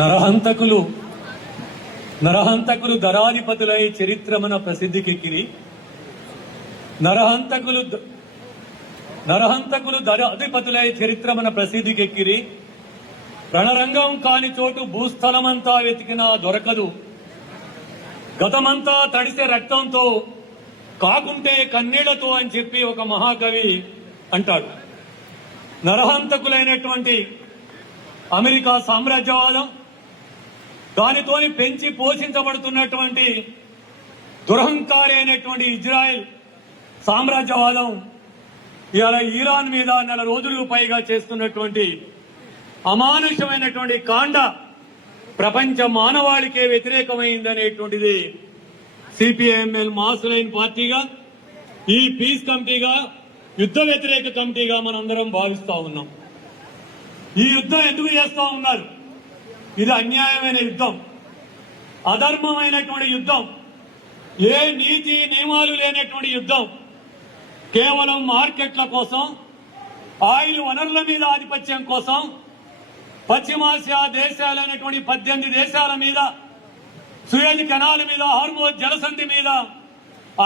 నరహంతకులు ధరాధిపతులై చరిత్రమున ప్రసిద్ధికెక్కిరి. నరహంతకులు ధరాధిపతులై చరిత్రమున ప్రసిద్ధికెక్కిరి. రణరంగం కాని చోటు భూస్థలమంతా వెతికినా దొరకదు. గతమంతా తడిసే రక్తంతో కాకుంటే కన్నీళ్లతో అని చెప్పి ఒక మహాకవి అంటాడు. నరహంతకులైనటువంటి అమెరికా సామ్రాజ్యవాదం, దానితోని పెంచి పోషించబడుతున్నటువంటి దురహంకారి అయినటువంటి ఇజ్రాయెల్ సామ్రాజ్యవాదం ఇవాళ ఇరాన్ మీద నెల రోజులకు పైగా చేస్తున్నటువంటి అమానుషమైనటువంటి కాండ ప్రపంచ మానవాళికే వ్యతిరేకమైందనేటువంటిది సిపిఐఎంఎల్ మాసులైన పార్టీగా, ఈ పీస్ కమిటీగా, యుద్ధ వ్యతిరేక కమిటీగా మనందరం భావిస్తా ఉన్నాం. ఈ యుద్ధం ఎందుకు చేస్తా ఉన్నారు? ఇది అన్యాయమైన యుద్ధం, అధర్మమైనటువంటి యుద్ధం, ఏ నీతి నియమాలు లేనటువంటి యుద్ధం. కేవలం మార్కెట్ల కోసం, ఆయిల్ వనరుల మీద ఆధిపత్యం కోసం, పశ్చిమాసియా దేశాలైనటువంటి 18 దేశాల మీద, సుయేజ్ కెనాల్ మీద, హార్మోజ్ జలసంధి మీద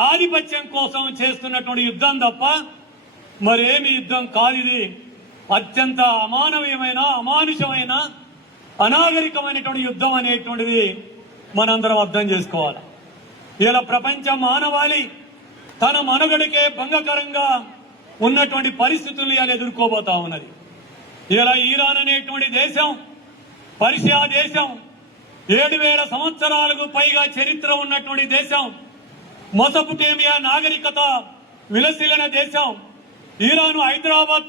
ఆధిపత్యం కోసం చేస్తున్నటువంటి యుద్ధం తప్ప మరేమి యుద్ధం కాదు. ఇది అత్యంత అమానవీయమైన, అమానుషమైన, అనాగరికమైనటువంటి యుద్ధం అనేటువంటిది మనందరం అర్థం చేసుకోవాలి. ఇలా ప్రపంచ మానవాళి తన మనుగడకే భంగకరంగా ఉన్నటువంటి పరిస్థితులు ఇలా ఎదుర్కోబోతా ఉన్నది. ఇలా ఇరాన్ అనేటువంటి దేశం, పర్షియా దేశం, 7,000 సంవత్సరాలకు పైగా చరిత్ర ఉన్నటువంటి దేశం, మెసొపొటేమియా నాగరికత విలసిల్లిన దేశం. ఇరాన్ హైదరాబాద్